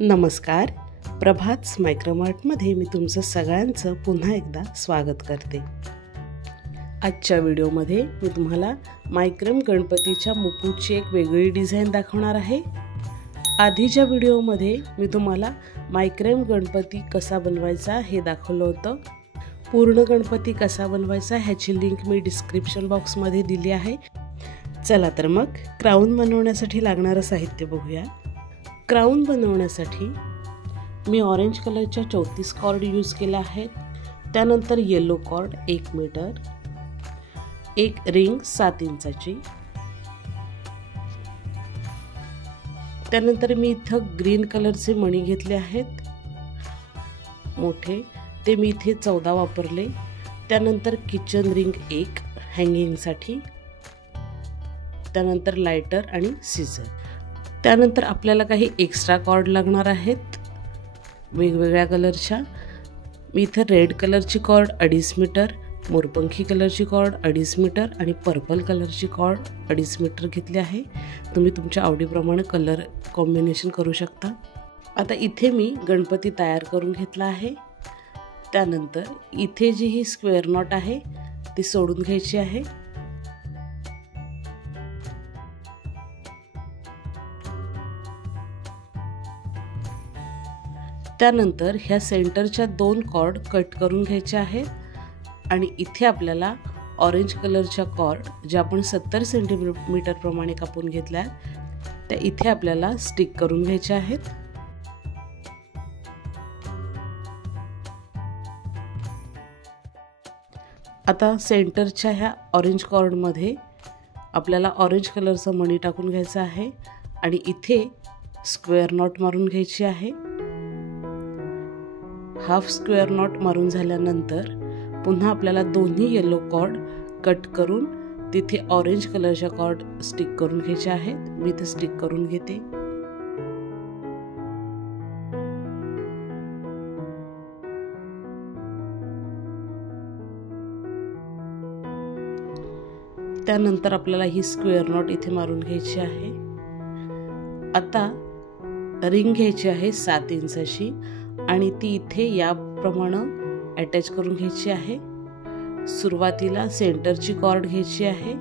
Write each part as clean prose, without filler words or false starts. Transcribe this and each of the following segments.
नमस्कार. प्रभात मायक्रोमार्टमध्ये मी तुमचं सगळ्यांचं पुन्हा एकदा स्वागत करते. आजच्या व्हिडिओमध्ये मी तुम्हाला मायक्रम गणपतीच्या मुकुटची एक वेगळी डिझाईन दाखवणार आहे. आधीच्या व्हिडिओमध्ये मी तुम्हाला मायक्रम गणपती कसा बनवायचा हे दाखवलं होतं. पूर्ण गणपती कसा बनवायचा ह्याची लिंक मी डिस्क्रिप्शन बॉक्समध्ये दिली आहे. चला तर मग क्राऊन बनवण्यासाठी लागणारं साहित्य बघूया. क्राऊन बनवण्यासाठी मी ऑरेंज कलरच्या 34 कॉर्ड यूज केला आहे. त्यानंतर येलो कॉर्ड 1 मीटर, एक रिंग 7 इंचाची. त्यानंतर मी इथं ग्रीन कलरचे मणी घेतले आहेत मोठे, ते मी इथे 14 वापरले. त्यानंतर किचन रिंग 1 हँगिंगसाठी. त्यानंतर लायटर आणि सीझर. त्यानंतर आपल्याला काही एक्स्ट्रा कॉर्ड लागणार आहेत वेगवेगळ्या कलरच्या. मी इथं रेड कलरची कॉर्ड 2.5 मीटर, मोरपंखी कलरची कॉर्ड 2.5 मीटर आणि पर्पल कलरची कॉर्ड 2.5 मीटर घेतली आहे. तुम्ही तुमच्या आवडीप्रमाणे कलर कॉम्बिनेशन करू शकता. आता इथे मी गणपती तयार करून घेतला आहे. त्यानंतर इथे जी ही स्क्वेअर नॉट आहे ती सोडून घ्यायची आहे. त्यानंतर ह्या सेंटरच्या 2 कॉर्ड कट करून घ्यायच्या आहेत आणि इथे आपल्याला ऑरेंज कलरच्या कॉर्ड ज्या आपण 70 सेंटीमीटर प्रमाणे कापून घेतल्या त्या इथे आपल्याला स्टिक करून घ्यायच्या आहेत. आता सेंटरच्या ह्या ऑरेंज कॉर्डमध्ये आपल्याला ऑरेंज कलरचा मणी टाकून घ्यायचा आहे आणि इथे स्क्वेअर नॉट मारून घ्यायची आहे. हाफ स्क्वेअर नॉट मारून झाल्यानंतर पुन्हा आपल्याला दोन्ही येलो कॉर्ड कट करून तिथे ऑरेंज कलरच्या कॉर्ड स्टिक करून घ्यायचे आहेत. मी ते स्टिक करून घेते. त्यानंतर आपल्याला ही स्क्वेअर नॉट इथे मारून घ्यायची आहे. आता रिंग घ्यायची आहे 7 इंचाची आणि ती इथे याप्रमाणे अटॅच करून घ्यायची आहे. सुरुवातीला सेंटरची कॉर्ड घ्यायची आहे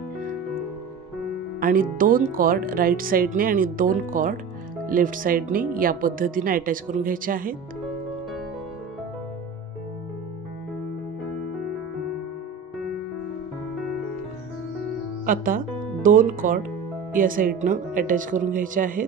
आणि 2 कॉर्ड राईट साईडने आणि 2 कॉर्ड लेफ्ट साईडने या पद्धतीने अटॅच करून घ्यायचे आहेत. आता 2 कॉर्ड या साईडनं अटॅच करून घ्यायचे आहेत.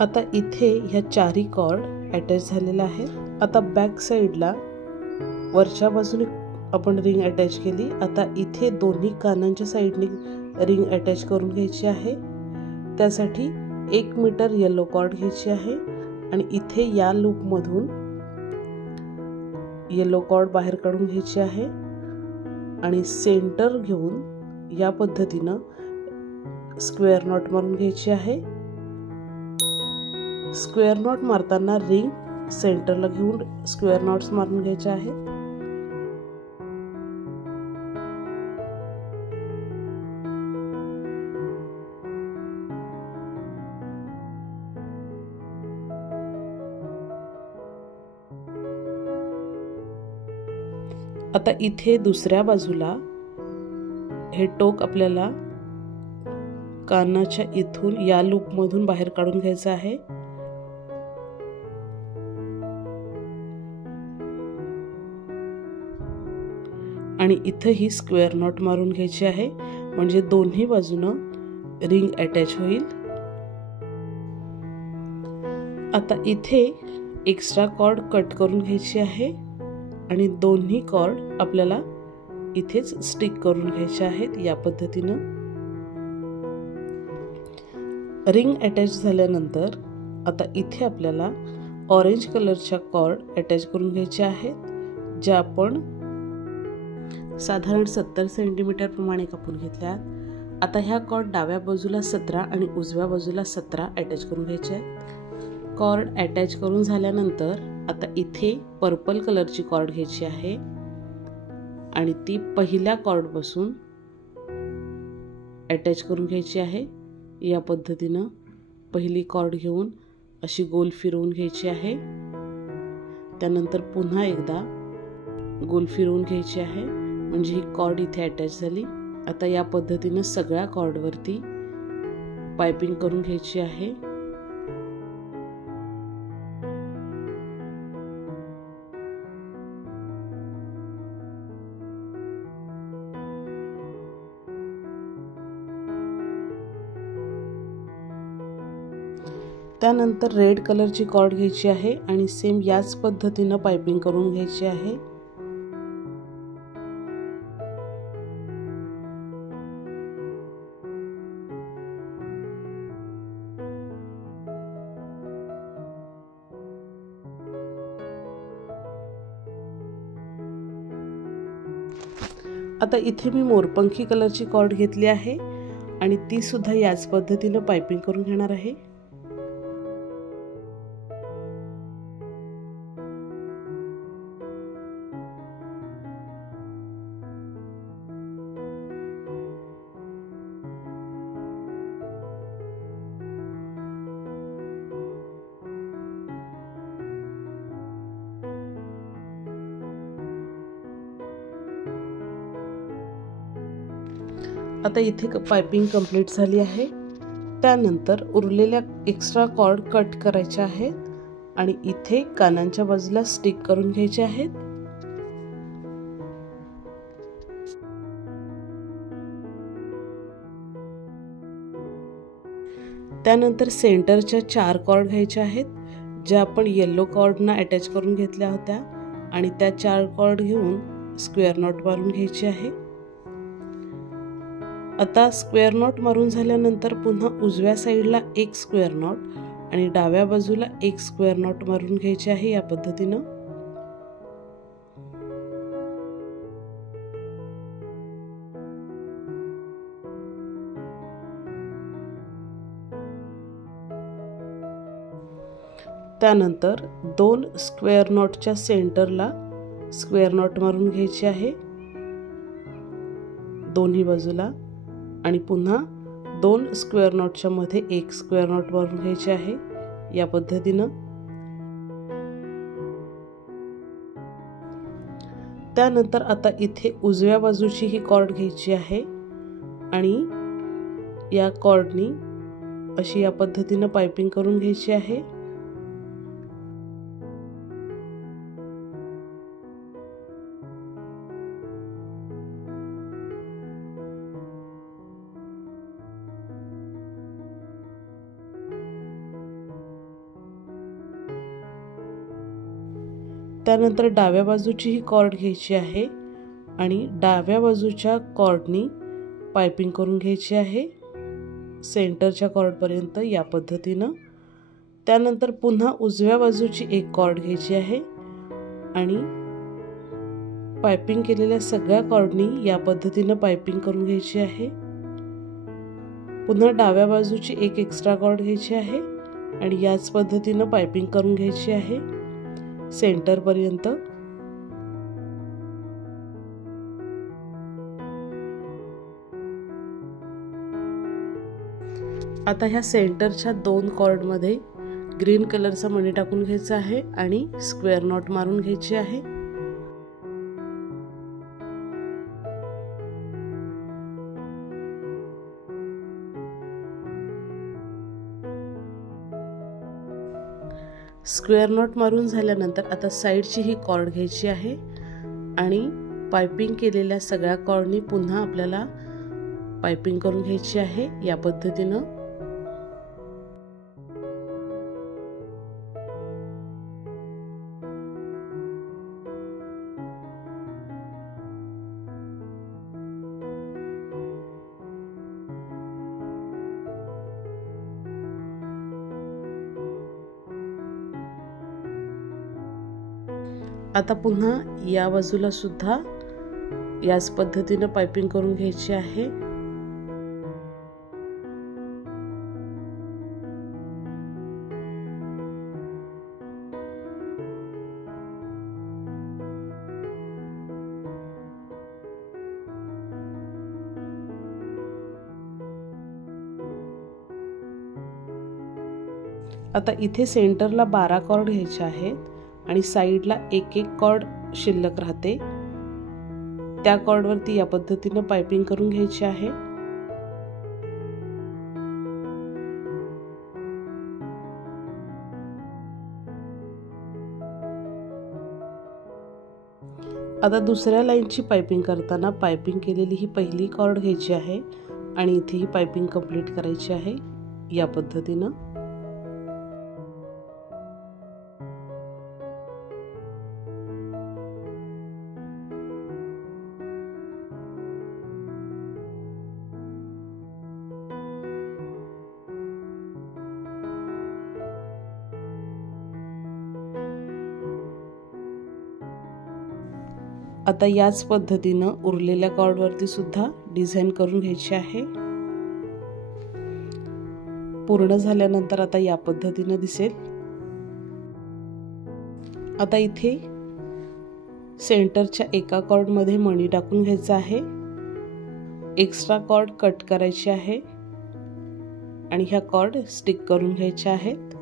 आता इथे ह्या 4 कॉर्ड अटॅच झालेला आहे. आता बॅक साईडला वरच्या बाजूने आपण रिंग अटॅच केली. आता इथे दोन्ही कानांच्या साईडने रिंग अटॅच करून घ्यायची आहे. त्यासाठी 1 मीटर येलो कॉर्ड घ्यायची आहे आणि इथे या लूपमधून येलो कॉर्ड बाहेर काढून घ्यायची आहे आणि सेंटर घेऊन या पद्धतीनं स्क्वेअर नॉट मारून घ्यायची आहे. स्क्वेअर नॉट मारताना रिंग सेंटरला घेऊन स्क्वेअर नॉट्स मारून घ्यायचे आहेत. आता इथे दुसऱ्या बाजूला हे टोक आपल्याला कानाच्या इथून या लूपमधून बाहेर काढून घ्यायचं आहे. आणि इथं ही स्क्वेअर नॉट मारून घ्यायची आहे म्हणजे दोन्ही बाजूनं रिंग अटॅच होईल. आता इथे एक्स्ट्रा कॉर्ड कट करून घ्यायची आहे आणि दोन्ही कॉर्ड आपल्याला इथेच स्टिक करून घ्यायचे आहेत. या पद्धतीनं रिंग अटॅच झाल्यानंतर आता इथे आपल्याला ऑरेंज कलरच्या कॉर्ड अटॅच करून घ्यायच्या आहेत ज्या आपण साधारण 70 सेंटीमीटर प्रमाणे कापून घेतल्यात. आता ह्या कॉर्ड डाव्या बाजूला 17 आणि उजव्या बाजूला 17 अटॅच करून घ्यायचे आहेत। कॉर्ड अटॅच करून झाल्यानंतर आता इथे पर्पल कलरची कॉर्ड घ्यायची आहे आणि ती पहिल्या कॉर्डपासून अटॅच करून घ्यायची आहे। या पद्धतीनं पहिली कॉर्ड घेऊन अशी गोल फिरवून घ्यायची आहे। त्यानंतर पुन्हा एकदा गोल फिरवून घ्यायची आहे, म्हणजे ही कॉर्ड इथे अटॅच झाली। आता या पद्धतीनं सगळ्या कॉर्डवरती पाइपिंग करून घ्यायची आहे। त्यानंतर रेड कलरची कॉर्ड घ्यायची आहे आणि सेम याच पद्धतीनं पाइपिंग करून घ्यायची आहे। आता इथे मी मोरपंखी कलरची कॉर्ड घेतली आहे आणि ती सुद्धा याच पद्धतीने पाइपिंग करून घेणार आहे। आता इथे पाइपिंग कंप्लीट झाली आहे। त्यानंतर उरलेल्या एक्स्ट्रा कॉर्ड कट करायच्या आहेत आणि इथे कानांच्या बाजूला स्टिक करून घ्यायचे आहेत। त्यानंतर सेंटरच्या 4 कॉर्ड घ्यायच्या आहेत, ज्या आपण येलो कॉर्डना अटॅच करून घेतल्या होत्या आणि त्या 4 कॉर्ड घेऊन स्क्वेअर नॉट मारून घ्यायची आहे। आता स्क्वेअर नॉट मारून झाल्यानंतर पुन्हा उजव्या साईडला एक स्क्वेअर नॉट आणि डाव्या बाजूला एक स्क्वेअर नॉट मारून घ्यायचे आहे या पद्धतीनं। त्यानंतर 2 स्क्वेअर नॉटच्या सेंटरला स्क्वेअर नॉट मारून घ्यायची आहे दोन्ही बाजूला आणि पुन्हा 2 स्क्वेअर नॉटच्या मध्ये एक स्क्वेअर नॉट मारून घ्यायचे आहे या पद्धतीनं। त्यानंतर आता इथे उजव्या बाजूची ही कॉर्ड घ्यायची आहे आणि या कॉर्डनी अशी या पद्धतीनं पाइपिंग करून घ्यायची आहे। त्यानंतर डाव्या बाजूची ही कॉर्ड घ्यायची आहे आणि डाव्या बाजूच्या कॉर्डनी पाइपिंग करून घ्यायची आहे सेंटरच्या कॉर्डपर्यंत या पद्धतीनं। त्यानंतर पुन्हा उजव्या बाजूची एक कॉर्ड घ्यायची आहे आणि पाइपिंग केलेल्या सगळ्या कॉर्डनी या पद्धतीनं पाइपिंग करून घ्यायची आहे। पुन्हा डाव्या बाजूची एक एक्स्ट्रा कॉर्ड घ्यायची आहे आणि याच पद्धतीनं पाइपिंग करून घ्यायची आहे सेंटर पर्यंत। आता ह्या सेंटरच्या 2 कॉर्ड मध्ये ग्रीन कलरचा मणी टाकून घ्यायचा आहे आणि स्क्वेअर नॉट मारून घ्यायची आहे। स्क्वेअर नॉट मारून झाल्यानंतर आता साइडची ही कॉर्ड घ्यायची आहे आणि पाइपिंग केलेल्या सगळ्या कॉर्डनी पुन्हा आपल्याला पाइपिंग करून घ्यायची आहे या पद्धतीनं। आता पुन्हा या बाजूला सुद्धा याच पद्धतीने पाइपिंग करून घ्यायची आहे। आता इथे सेंटरला 12 कॉर्ड घ्यायचे आहेत आणि साईडला एक कॉर्ड शिल्लक राहते, त्या कॉर्डवरती या पद्धतीने पाइपिंग करून घ्यायची आहे। आता दुसऱ्या लाईनची पाइपिंग करताना पाइपिंग केलेली ही पहिली कॉर्ड घ्यायची आहे आणि इथे ही पाइपिंग कंप्लीट करायची आहे या पद्धतीने। आता याच पद्धतीने उरलेल्या कॉर्डवरती सुद्धा डिझाइन करून घ्यायची आहे। पूर्ण झाल्यानंतर आता या पद्धतीने दिसेल। आता इथे सेंटरच्या एका कॉर्डमध्ये मणी टाकून घ्यायचा आहे, एक्स्ट्रा कॉर्ड कट करायची आहे आणि ह्या कॉर्ड स्टिक करून घ्यायच्या आहेत।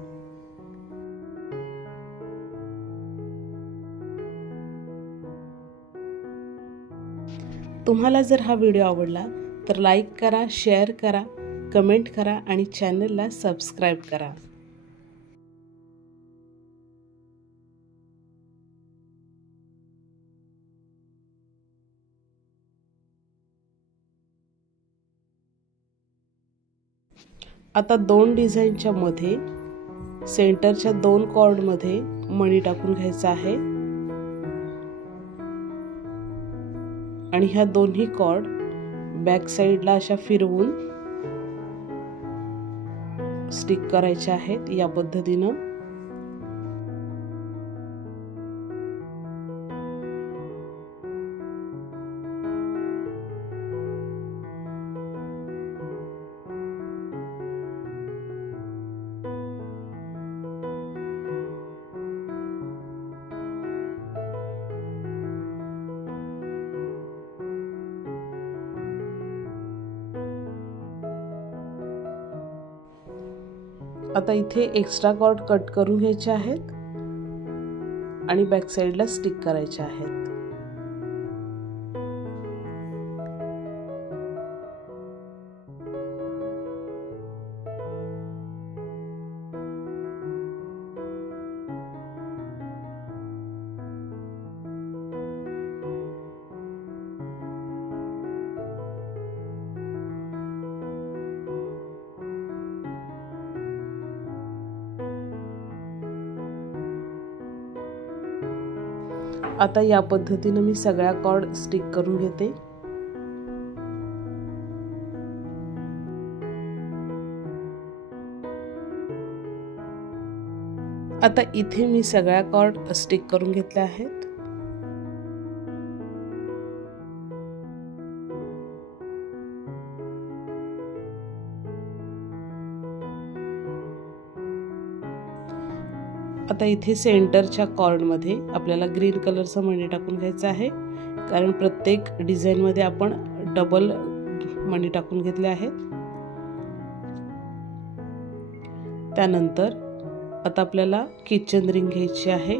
तुम्हाला जर हा व्हिडिओ आवडला तर लाईक करा, शेअर करा, कमेंट करा आणि चॅनलला सबस्क्राईब करा। आता 2 डिझाईनच्या मध्ये सेंटरच्या 2 कॉर्डमध्ये मणी टाकून घ्यायचा आहे आणि ह्या दोन्ही कॉर्ड बॅक साइडला अशा फिरवून स्टिक करायच्या आहेत या पद्धतीने। आता इथे एक्स्ट्रा कॉर्ड कट करून घ्यायचे आहेत आणि बॅक साइडला स्टिक करायचे आहेत। आता या पद्धतीने मी सगळ्या कॉर्ड स्टिक करून घेते। आता इथे मी सगळ्या कॉर्ड स्टिक करून घेतल्या आहेत। आता इथे सेंटरच्या कॉर्डमध्ये आपल्याला ग्रीन कलरचा मणी टाकून घ्यायचा आहे, कारण प्रत्येक डिझाइन मध्ये आपण डबल मणी टाकून घेतले आहेत। त्यानंतर आता आपल्याला किचन रिंग घ्यायची आहे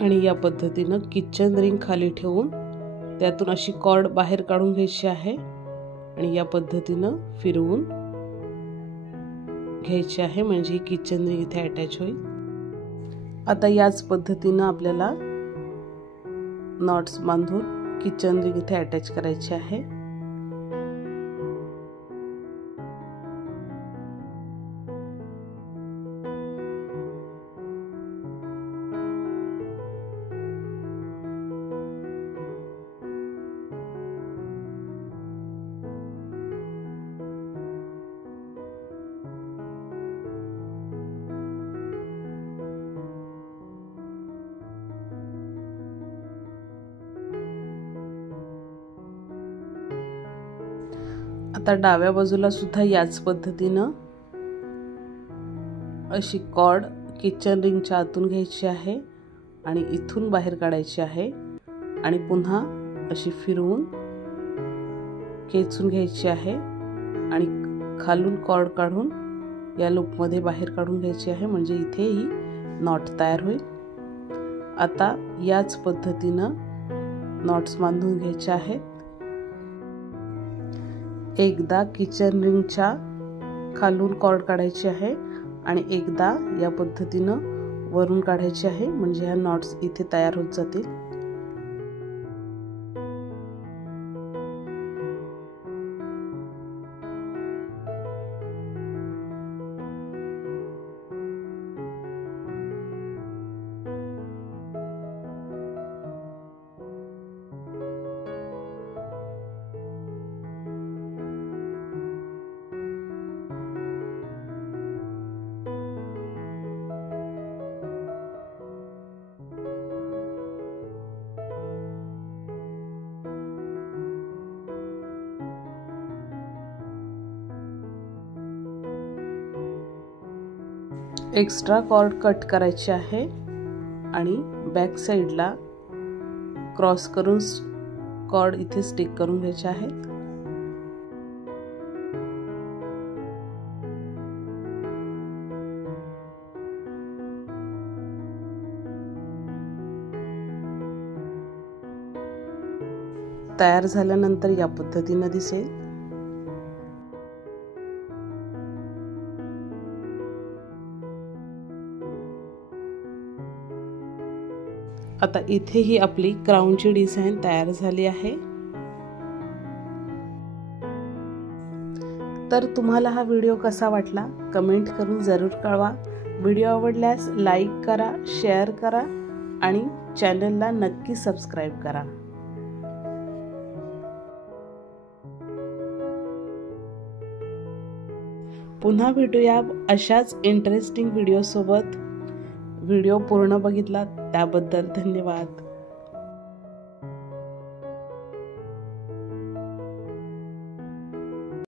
आणि या पद्धतीने किचन रिंग खाली ठेवून त्यातून अशी कॉर्ड बाहेर काढून घ्यायची आहे आणि या पद्धतीने फिरवून घ्यायची आहे, म्हणजे ही किचन रिंग इथे अटॅच होईल। आता याच पद्धतीने आपल्याला नॉट्स बांधून किचन रिंग इथे अटॅच करायची आहे। आता डाव्या बाजूला सुद्धा याच पद्धतीने अशी कॉर्ड किचन रिंगच्या आतून घ्यायची आहे आणि इथून बाहेर काढायची आहे आणि पुन्हा अशी फिरवून खेचून घ्यायची आहे आणि खालून कॉर्ड काढून या लूपमध्ये बाहेर काढून घ्यायची आहे, म्हणजे इथेही नॉट तयार होईल। आता याच पद्धतीनं नॉट्स बांधून घ्यायचे आहेत। एकदा किचन रिंगच्या खालून कॉर्ड काढायची आहे आणि एकदा या पद्धतीनं वरून काढायची आहे, म्हणजे ह्या नॉट्स इथे तयार होत जातील। एक्स्ट्रा कॉर्ड कट करायची आहे आणि बॅक साईडला क्रॉस करून कॉर्ड इथे स्टिक करून घ्यायचे आहेत। तयार झाल्यानंतर या पद्धतीने दिसेल। आता इथे ही आपली क्राउनची डिझाइन तयार झाली आहे। तर तुम्हाला हा व्हिडिओ कसा वाटला कमेंट करून जरूर कळवा। व्हिडिओ आवडल्यास लाईक करा, शेअर करा आणि चॅनलला नक्की सबस्क्राईब करा। पुन्हा भेटूया अशाच इंटरेस्टिंग व्हिडिओ सोबत। व्हिडिओ पूर्ण बघितला त्याबद्दल धन्यवाद।